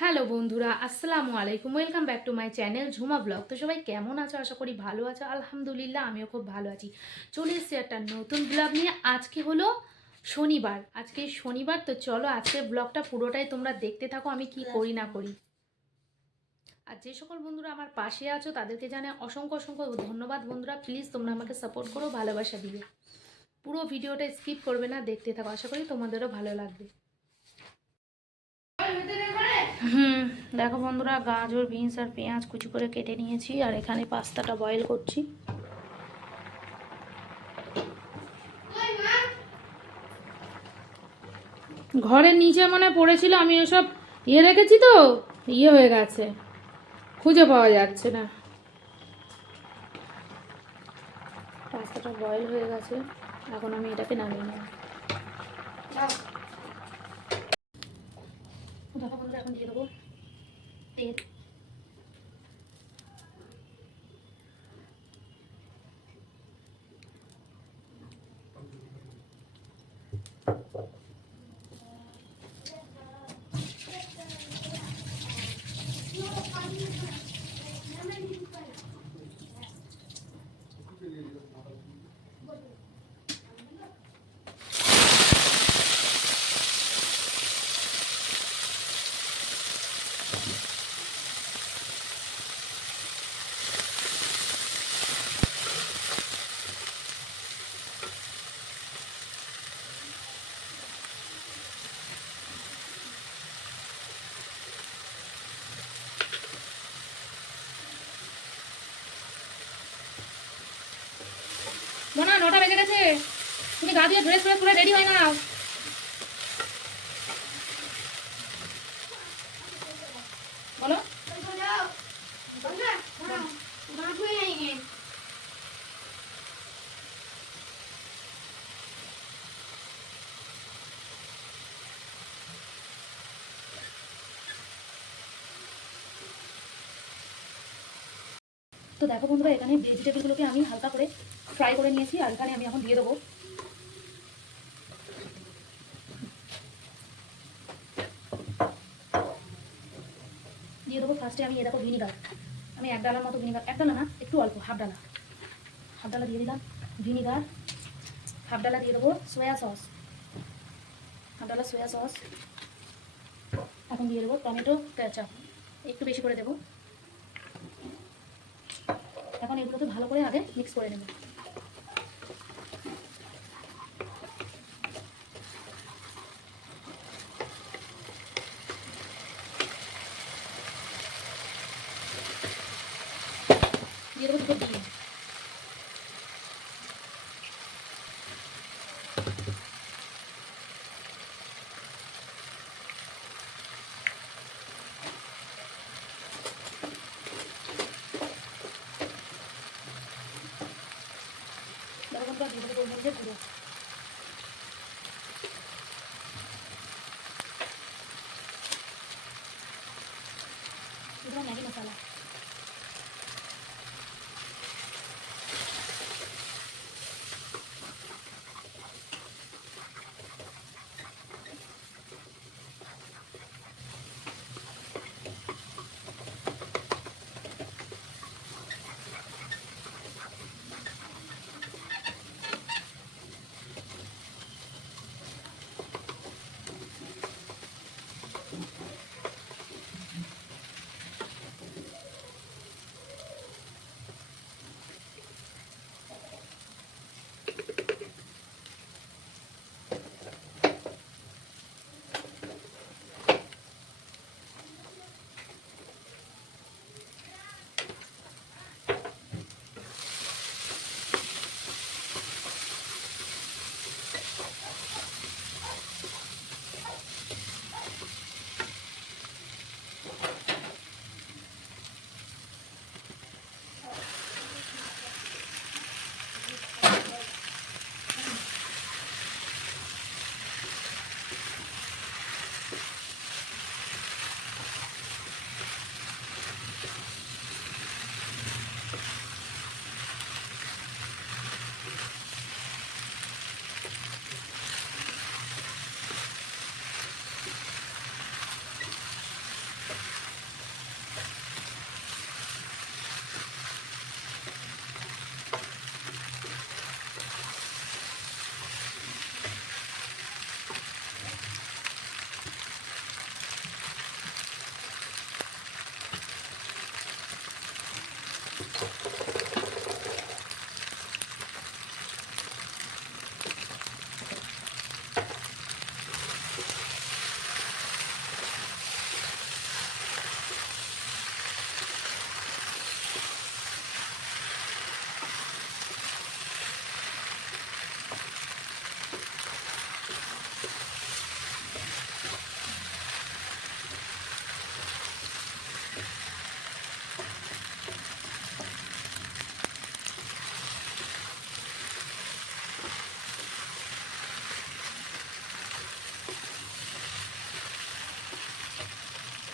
Hello বন্ধুরা, আসসালামু আলাইকুম। Welcome back to my channel Jhuma blog. তো সবাই কেমন আছো? আশা করি ভালো আছো। আলহামদুলিল্লাহ আমিও খুব ভালো আছি। চলে এসেছি একটা নতুন ব্লগ নিয়ে। আজকে হলো শনিবার। আজকে শনিবার, তো চলো আজকে ব্লগটা পুরোটাই তোমরা দেখতে থাকো আমি কি করি না করি। আর যে সকল বন্ধুরা আমার পাশে আছো তাদেরকে জানাই অসংখ্য অসংখ্য ধন্যবাদ। বন্ধুরা প্লিজ তোমরা আমাকে সাপোর্ট করো, ভালোবাসা দিবে। পুরো ভিডিওটা স্কিপ করবে না, দেখতে থাকো। আশা করি তোমাদেরও ভালো লাগবে। দেখো বন্ধুরা, গাজর, বিনস আর পেঁয়াজ কুচি করে কেটে নিয়েছি, আর এখানে পাস্তাটা বয়েল করছি। ঘরের নিচে মনে পড়েছিল, আমি ওসব রেখেছি, তো হয়ে গেছে, খুঁজে পাওয়া যাচ্ছে না। পাস্তাটা বয়েল হয়ে গেছে, এখন আমি এটাকে নামিয়ে নেব। দেখো বন্ধুরা, এখন দিয়ে দেবো তেল। না, 9টা বেজে গেছে, তুমি গা দিয়ে ড্রেস ফ্রেস করে রেডি হয় না। বলো। তো দেখো বন্ধুরা, এখানে ভেজিটেবলগুলোকে আমি হালকা করে ফ্রাই করে নিয়েছি, আর এখানে আমি এখন দিয়ে দেবো ফার্স্টে আমি দেখো ভিনিগার। আমি 1 ডালার মতো ভিনিগার, 1 ডালা না, একটু অল্প, হাফ ডালা দিয়ে দিলাম ভিনিগার। হাফ ডালা দিয়ে দেবো সয়া সস, হাফ ডালা সয়া সস। এখন দিয়ে দেবো টমেটো কেচাপ, একটু বেশি করে দেবো। এখন এগুলোকে ভালো করে আগে মিক্স করে নেব। দিয়ে দেবো 2টো ডিম। দেখো বন্ধুরা, দিয়ে দেবো গোলমরিচের গুঁড়ো। দিয়ে দেবো ম্যাগি মশলা।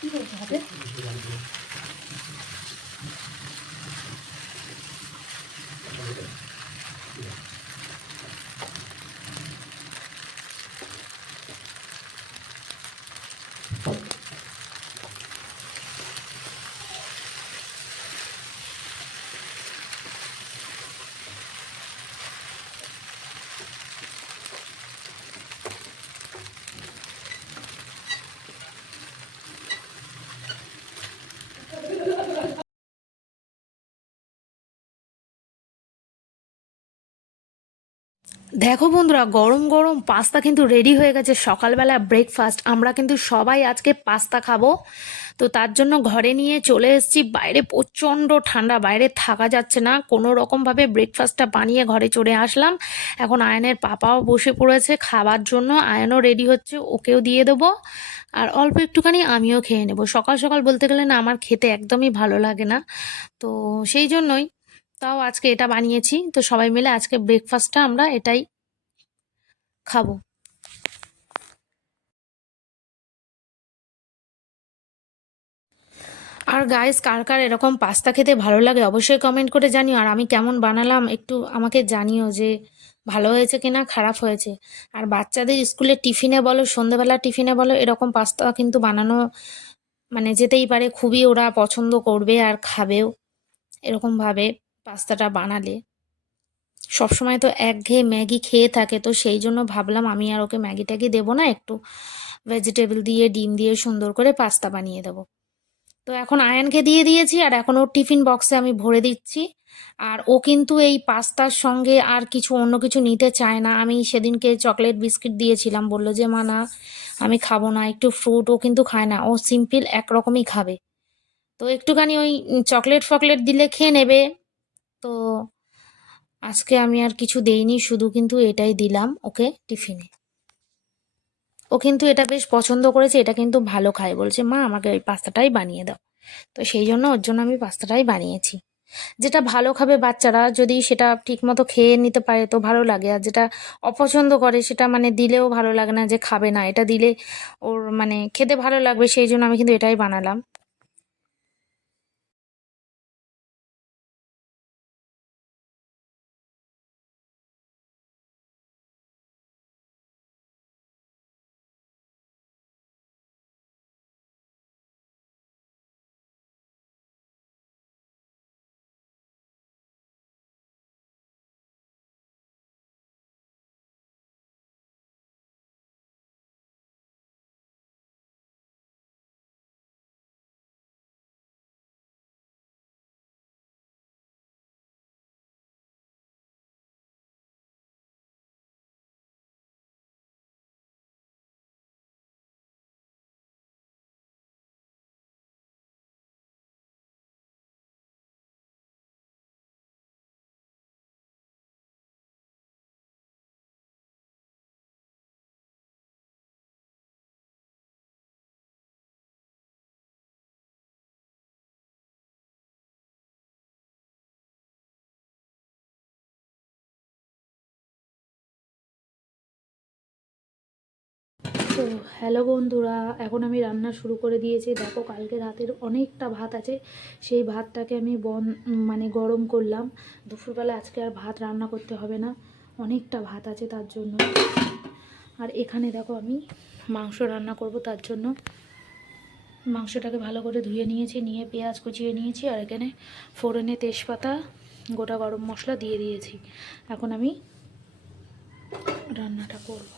কী করতে হবে? দেখো বন্ধুরা, গরম গরম পাস্তা কিন্তু রেডি হয়ে গেছে। সকালবেলা ব্রেকফাস্ট আমরা কিন্তু সবাই আজকে পাস্তা খাবো। তো তার জন্য ঘরে নিয়ে চলে এসেছি। বাইরে প্রচণ্ড ঠান্ডা, বাইরে থাকা যাচ্ছে না। কোনো রকমভাবে ব্রেকফাস্টটা বানিয়ে ঘরে চলে আসলাম। এখন আয়নের পাপাও বসে পড়েছে খাবার জন্য, আয়নও রেডি হচ্ছে, ওকেও দিয়ে দেবো। আর অল্প একটুখানি আমিও খেয়ে নেবো। সকাল সকাল বলতে গেলে না আমার খেতে একদমই ভালো লাগে না, তো সেই জন্যই তাও আজকে এটা বানিয়েছি। তো সবাই মিলে আজকে ব্রেকফাস্টটা আমরা এটাই খাবো। আর গাইস, কার কার এরকম পাস্তা খেতে ভালো লাগে অবশ্যই কমেন্ট করে জানিও। আর আমি কেমন বানালাম একটু আমাকে জানিও যে ভালো হয়েছে কিনা খারাপ হয়েছে। আর বাচ্চাদের স্কুলে টিফিনে বলো, সন্ধেবেলা টিফিনে বলো, এরকম পাস্তা কিন্তু বানানো মানে যেতেই পারে। খুবই ওরা পছন্দ করবে আর খাবেও এরকমভাবে পাস্তাটা বানালে। সবসময় তো একঘেয়ে ম্যাগি খেয়ে থাকে, তো সেই জন্য ভাবলাম আমি আর ওকে ম্যাগি ট্যাগি দেবো না, একটু ভেজিটেবল দিয়ে ডিম দিয়ে সুন্দর করে পাস্তা বানিয়ে দেবো। তো এখন আয়ানকে দিয়ে দিয়েছি আর এখন ওর টিফিন বক্সে আমি ভরে দিচ্ছি। আর ও কিন্তু এই পাস্তার সঙ্গে আর কিছু অন্য কিছু নিতে চায় না। আমি সেদিনকে চকলেট বিস্কিট দিয়েছিলাম, বললো যে মা না আমি খাবো না, একটু ফ্রুট। ও কিন্তু খায় না, ও সিম্পল একরকমই খাবে। তো একটুখানি ওই চকলেট ফকলেট দিলে খেয়ে নেবে। তো আজকে আমি আর কিছু দেইনি, শুধু কিন্তু এটাই দিলাম ওকে টিফিনে। ও কিন্তু এটা বেশ পছন্দ করেছে, এটা কিন্তু ভালো খায়। বলছে মা আমাকে ওই পাস্তাটাই বানিয়ে দাও। তো সেই জন্য ওর জন্য আমি পাস্তাটাই বানিয়েছি। যেটা ভালো খাবে বাচ্চারা, যদি সেটা ঠিকমতো খেয়ে নিতে পারে তো ভালো লাগে। আর যেটা অপছন্দ করে সেটা মানে দিলেও ভালো লাগে না, যে খাবে না, এটা দিলে ওর মানে খেতে ভালো লাগবে। সেই জন্য আমি কিন্তু এটাই বানালাম। তো হ্যালো বন্ধুরা, এখন আমি রান্না শুরু করে দিয়েছি। দেখো কালকে রাতের অনেকটা ভাত আছে, সেই ভাতটাকে আমি মানে গরম করলাম। দুপুরবেলা আজকে আর ভাত রান্না করতে হবে না, অনেকটা ভাত আছে তার জন্য। আর এখানে দেখো আমি মাংস রান্না করব, তার জন্য মাংসটাকে ভালো করে ধুয়ে নিয়েছি, নিয়ে পেঁয়াজ কুচিয়ে নিয়েছি। আর এখানে ফোড়নে তেজপাতা গোটা গরম মশলা দিয়ে দিয়েছি। এখন আমি রান্নাটা করব।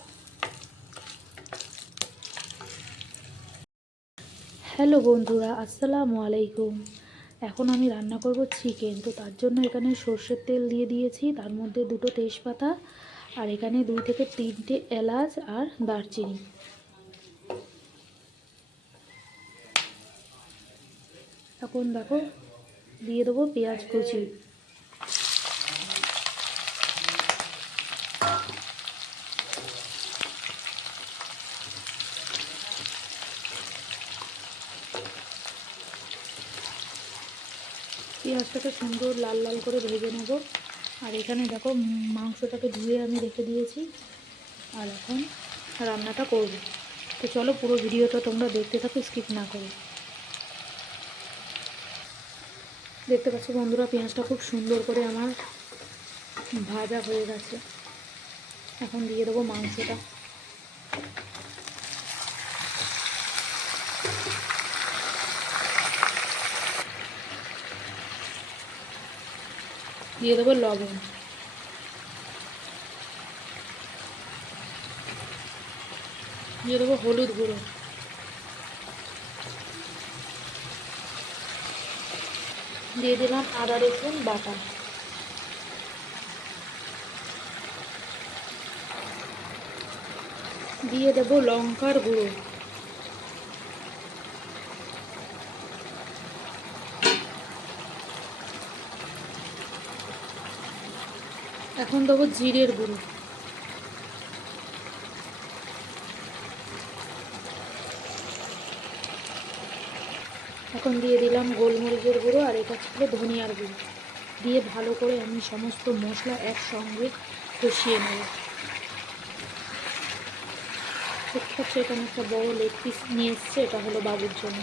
হ্যালো বন্ধুরা, আসসালামু আলাইকুম। এখন আমি রান্না করব চিকেন। তো তার জন্য এখানে সর্ষের তেল দিয়ে দিয়েছি, তার মধ্যে দুটো তেজপাতা আর এখানে 2 থেকে 3টে এলাচ আর দারচিনি। এখন দেখো দিয়ে দেবো পেঁয়াজ কুচি। পেঁয়াজটাকে সুন্দর লাল লাল করে ভেজে নেব। আর এখানে দেখো মাংসটাকে ধুয়ে আমি রেখে দিয়েছি, আর এখন রান্নাটা করব। তো চলো পুরো ভিডিওটা তোমরা দেখতে থাকো, স্কিপ না করে। দেখতে পাচ্ছ বন্ধুরা, পেঁয়াজটা খুব সুন্দর করে আমার ভাজা হয়ে গেছে। এখন দিয়ে দেবো মাংসটা। দিয়ে দেবো লবণ। দিয়ে দেবো হলুদ গুঁড়ো। দিয়ে দিলাম আদা রসুন বাটা। দিয়ে দেবো লঙ্কার গুঁড়ো। এখন দেবো জিরের গুঁড়ো। এখন দিয়ে দিলাম গোলমরিচের গুঁড়ো, আর এটা ছিল ধনিয়ার গুঁড়ো। দিয়ে ভালো করে আমি সমস্ত মশলা একসঙ্গে কষিয়ে নেব। দেখতে পাচ্ছি এখানে একটা বড় লেগ পিস নিয়ে এসছে, এটা হলো বাবুর জন্য।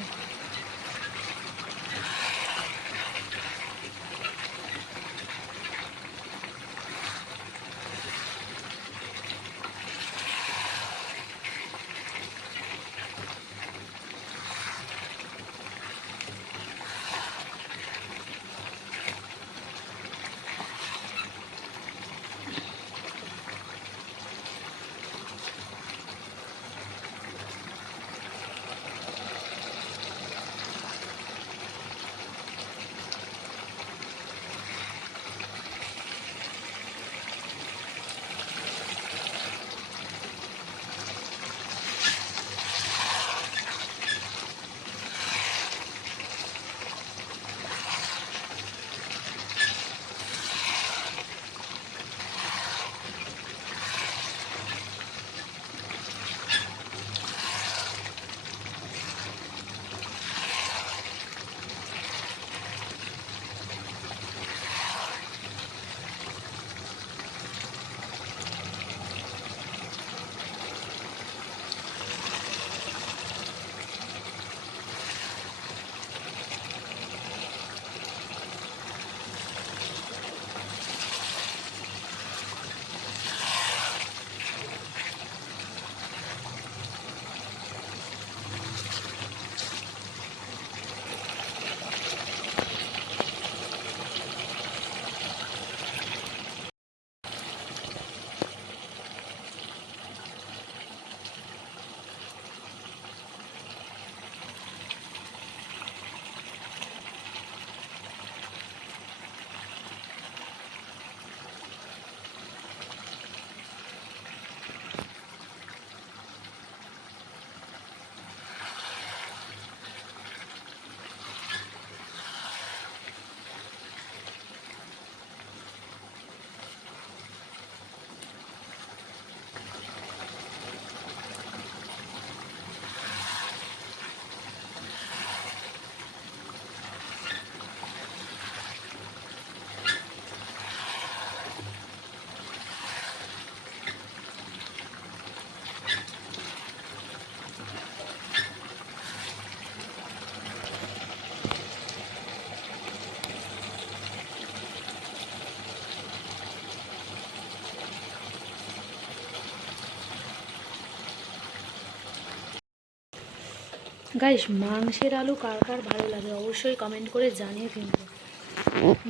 গাইস, মাংসের আলু কার কার ভালো লাগে অবশ্যই কমেন্ট করে জানিয়ে কিন্তু।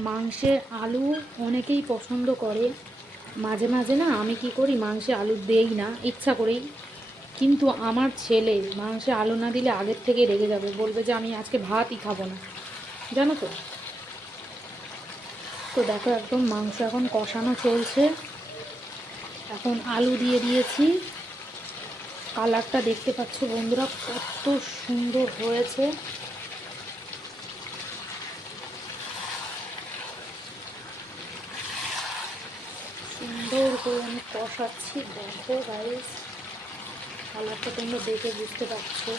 মাংসের আলু অনেকেই পছন্দ করে। মাঝে মাঝে না আমি কি করি, মাংসে আলু দেই না ইচ্ছা করেই, কিন্তু আমার ছেলে মাংসে আলু না দিলে আগের থেকে রেগে যাবে, বলবে যে আমি আজকে ভাতই খাবো না, জানো তো। তো দেখো একদম মাংস এখন কষানো চলছে। এখন আলু দিয়ে দিয়েছি। কালারটা দেখতে পাচ্ছ বন্ধুরা কত সুন্দর হয়েছে। সুন্দর করে আমি কষাচ্ছি। দেখো গাইস, কালারটা তোমরা দেখে বুঝতে পারছো।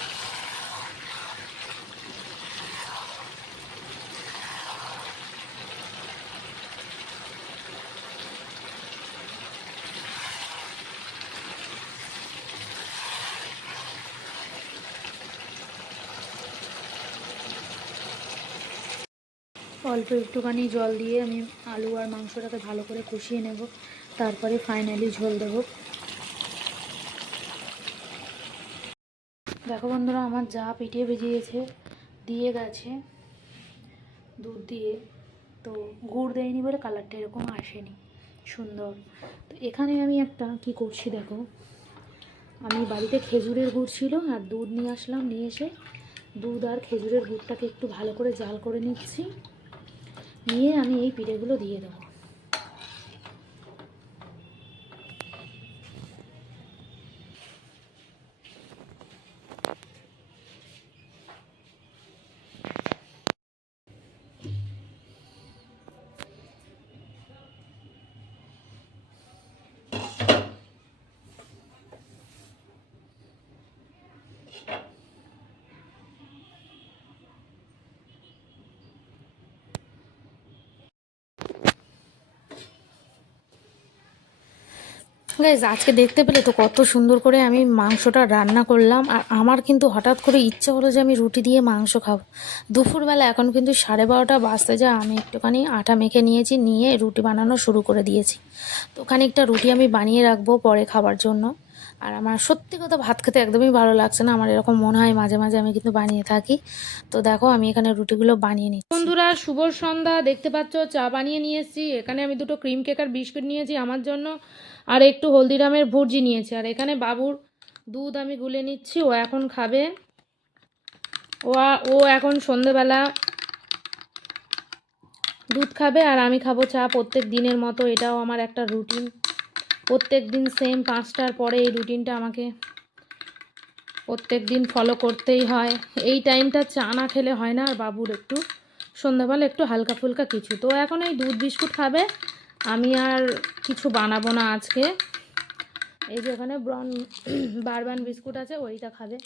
অল্প একটুখানি জল দিয়ে আমি আলু আর মাংসটাকে ভালো করে কষিয়ে নেব, তারপরে ফাইনালি ঝোল দেব। দেখো বন্ধুরা, আমার যা পিঠে ভেজিয়েছে দিয়ে গেছে দুধ দিয়ে, তো গুড় দেয়নি বলে কালারটা এরকম আসেনি সুন্দর। তো এখানে আমি একটা কি করছি দেখো, আমি বাড়িতে খেজুরের গুড় ছিল আর দুধ নিয়ে আসলাম, নিয়ে এসে দুধ আর খেজুরের গুড়টাকে একটু ভালো করে জাল করে নিচ্ছি, নিয়ে আমি এই পিঠেগুলো দিয়ে দেবো। গাইজ আজকে দেখতে পেলে তো কত সুন্দর করে আমি মাংসটা রান্না করলাম। আর আমার কিন্তু হঠাৎ করে ইচ্ছে হলো যে আমি রুটি দিয়ে মাংস খাবো। দুপুরবেলা এখন কিন্তু 12:30 বাজতে যায়, আমি একটুখানি আটা মেখে নিয়েছি, নিয়ে রুটি বানানো শুরু করে দিয়েছি। তো খানিকটা রুটি আমি বানিয়ে রাখবো পরে খাবার জন্য। আর আমার সত্যি কথা ভাত খেতে একদমই ভালো লাগছে না, আমার এরকম মনে হয় মাঝে মাঝে, আমি কিন্তু বানিয়ে থাকি। তো দেখো আমি এখানে রুটিগুলো বানিয়ে নিচ্ছি। বন্ধুরা শুভ সন্ধ্যা, দেখতে পাচ্ছ চা বানিয়ে নিয়ে এসেছি। এখানে আমি দুটো ক্রিম কেক আর বিস্কুট নিয়েছি আমার জন্য, আর একটু হলদিরামের ভুর্জি নিয়েছি। আর এখানে বাবুর দুধ আমি গুলে নিচ্ছি, ও এখন খাবে। ও এখন সন্ধেবেলা দুধ খাবে আর আমি খাবো চা, প্রত্যেক দিনের মতো। এটাও আমার একটা রুটিন, প্রত্যেক দিন সেম 5টার পরে এই রুটিনটা আমাকে প্রত্যেক দিন ফলো করতেই হয়। এই টাইমটা চা না খেলে হয় না। আর বাবুর একটু সন্ধ্যাবেলা একটু হালকা ফুলকা কিছু। তো এখন এই দুধ বিস্কুট খাবে, আমি আর কিছু বানাবো না আজকে। এই যে ওখানে বারবান বিস্কুট আছে, ওইটা খাবে।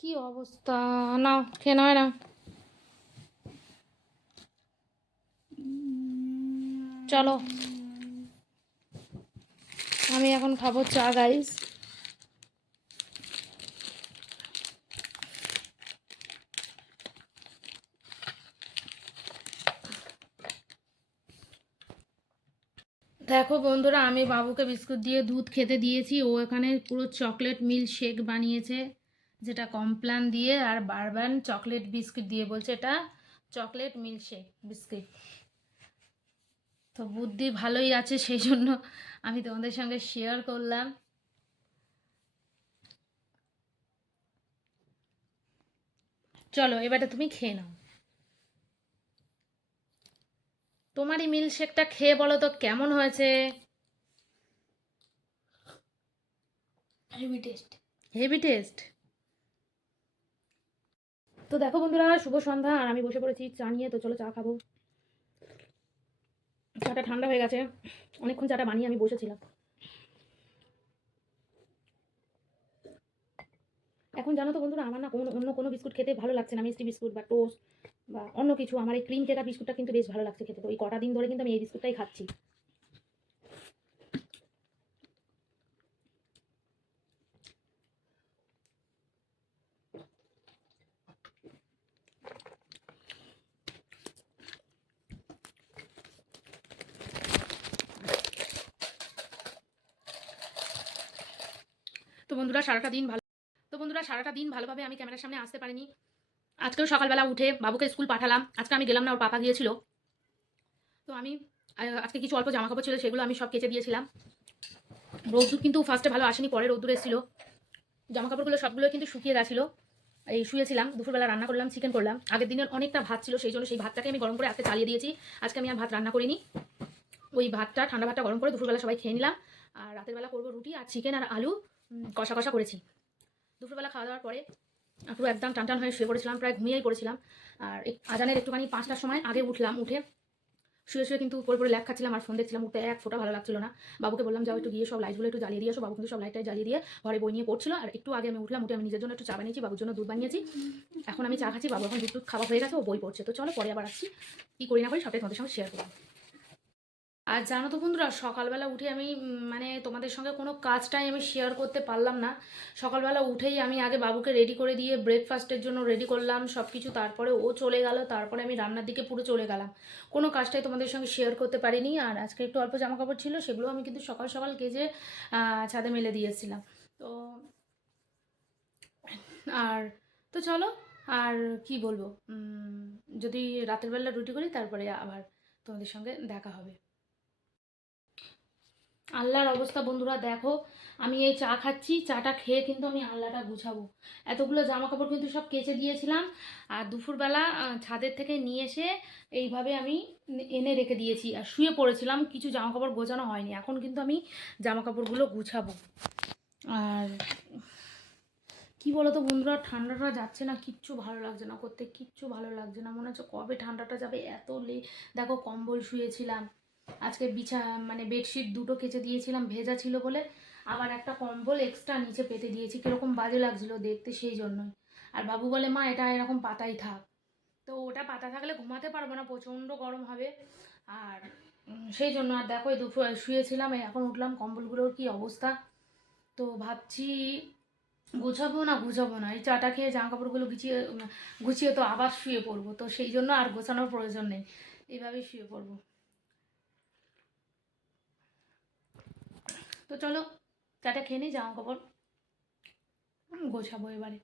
কি অবস্থা, নাও খেয়ে নয় না, চলো আমি এখন খাবো চা গাইস। দেখো বন্ধুরা, আমি বাবুকে বিস্কুট দিয়ে দুধ খেতে দিয়েছি। ও এখানে পুরো চকলেট মিল্ক শেক বানিয়েছে, যেটা কমপ্লান দিয়ে আর বারবান চকলেট বিস্কিট দিয়ে, বলছে এটা চকলেট মিল্ক শেক বিস্কিট। তো বুদ্ধি ভালোই আছে, সেই জন্য আমি তোমাদের সঙ্গে শেয়ার করলাম। চলো এবারে তুমি খেয়ে নাও। তোমারই মিল্ক শেকটা খেয়ে বলো তো কেমন হয়েছে। Heavy taste, heavy taste. তো দেখো বন্ধুরা, শুভ সন্ধ্যা, আর আমি বসে পড়েছি চা নিয়ে। তো চলো চা খাবো। চাটা ঠান্ডা হয়ে গেছে, অনেকক্ষণ চাটা বানিয়ে আমি বসেছিলাম। এখন জানো তো বন্ধুরা, আমার না অন্য কোনো বিস্কুট খেতে ভালো লাগছে না, মিষ্টি বিস্কুট বা টোস্ট বা অন্য কিছু। আমার এই ক্রিম কেকা বিস্কুটটা কিন্তু বেশ ভালো লাগছে খেতে। তো এই কটা দিন ধরে কিন্তু আমি এই বিস্কুটটাই খাচ্ছি। তো বন্ধুরা সারাটা দিন ভালোভাবে আমি ক্যামেরার সামনে আসতে পারিনি। আজকেও সকালবেলা উঠে বাবুকে স্কুল পাঠালাম। আজকে আমি গেলাম না, ওর পাপা গিয়েছিল। তো আমি আজকে কিছু অল্প জামা কাপড় ছিল, সেগুলো আমি সব কেচে দিয়েছিলাম। রোদ্দুর কিন্তু ফার্স্টে ভালো আসেনি, পরে রোদ্দুর এসেছিলো। জামা কাপড়গুলো সবগুলো কিন্তু শুকিয়ে গেছিলো। এই শুয়েছিলাম, দুপুরবেলা রান্না করলাম, চিকেন করলাম। আগের দিনের অনেকটা ভাত ছিল, সেই জন্য সেই ভাতটাকে আমি গরম করে আজকে চালিয়ে দিয়েছি। আজকে আমি আর ভাত রান্না করিনি, ওই ভাতটা ঠান্ডা ভাতটা গরম করে দুপুরবেলা সবাই খেয়ে নিলাম। আর রাতের বেলা করবো রুটি আর চিকেন আর আলু কষা কষা করেছি। দুপুরবেলা খাওয়া দাওয়ার পরে পুরো একদম টান হয়ে শুয়ে পড়েছিলাম, প্রায় ঘুমিয়েই পড়েছিলাম। আর আজানের একটুখানি 5টার সময় আগে উঠলাম, উঠে শুয়ে শুয়ে কিন্তু উপরে ল্যাগ খাচ্ছিলাম আর ফোন দেখছিলাম। উঠতে এক ফোঁটা ভালো লাগছিল না। বাবুকে বললাম যাও একটু গিয়ে সব লাইটগুলো একটু জ্বালিয়ে দিয়ে এসো। বাবু কিন্তু সব লাইটটাই জ্বালিয়ে দিয়ে ঘরে বই নিয়ে পড়ছিল। আর একটু আগে আমি উঠলাম, উঠে আমি নিজের জন্য একটু চা বানিয়েছি, বাবুর জন্য দুধ বানিয়েছি। এখন আমি চা খাচ্ছি, বাবু এখন দুধ খাওয়া হয়ে গেছে, ও বই পড়ছে। তো চলো পরে আবার আসছি, কী করি না করি সবটাই তোমাদের সঙ্গে শেয়ার করবো। আর জানো তো বন্ধুরা, সকালবেলা উঠে আমি মানে তোমাদের সঙ্গে কোনো কাজটাই আমি শেয়ার করতে পারলাম না। সকালবেলা উঠেই আমি আগে বাবুকে রেডি করে দিয়ে ব্রেকফাস্টের জন্য রেডি করলাম সব কিছু, তারপরে ও চলে গেল, তারপরে আমি রান্নার দিকে পুরো চলে গেলাম। কোনো কাজটাই তোমাদের সঙ্গে শেয়ার করতে পারিনি। আর আজকে একটু অল্প জামা কাপড় ছিল, সেগুলো আমি কিন্তু সকাল সকাল কেচে ছাদে মেলে দিয়েছিলাম। তো আর তো চলো, আর কি বলবো, যদি রাতের বেলা রুটি করি তারপরে আবার তোমাদের সঙ্গে দেখা হবে। আল্লাহর অবস্থা বন্ধুরা দেখো, আমি এই চা খাচ্ছি, চাটা খেয়ে কিন্তু আমি আল্লাহটা গুছাবো। এতগুলো জামা কাপড় কিন্তু সব কেচে দিয়েছিলাম, আর দুপুরবেলা ছাদের থেকে নিয়ে এসে এইভাবে আমি এনে রেখে দিয়েছি, আর শুয়ে পড়েছিলাম, কিছু জামা কাপড় গোছানো হয়নি। এখন কিন্তু আমি জামা কাপড়গুলো গুছাবো। আর কি বলো তো বন্ধুরা, ঠান্ডাটা যাচ্ছে না, কিচ্ছু ভালো লাগছে না করতে, কিচ্ছু ভালো লাগছে না, মনে হচ্ছে কবে ঠান্ডাটা যাবে। এত দেখো কম্বল শুয়েছিলাম, আজকে মানে বেডশিট দুটো কেচে দিয়েছিলাম ভেজা ছিল বলে, আবার একটা কম্বল এক্সট্রা নিচে পেতে দিয়েছি, কিরকম বাজে লাগছিল দেখতে, সেই জন্যই। আর বাবু বলে মা এটা এরকম পাতাই থাক, তো ওটা পাতা থাকলে ঘুমাতে পারবো না, প্রচণ্ড গরম হবে। আর সেই জন্য আর দেখো এই দুপুর শুয়েছিলাম, এখন উঠলাম, কম্বলগুলোর কি অবস্থা। তো ভাবছি গুছাবো না গুছাবো না, এই চাটা খেয়ে জামা কাপড়গুলো গুছিয়ে গুছিয়ে তো আবার শুয়ে পড়বো, তো সেই জন্য আর গোছানোর প্রয়োজন নেই, এইভাবেই শুয়ে পড়বো। তো চলো চাটা খেয়ে নিই, জামা কাপড় গোছাবো এবারে।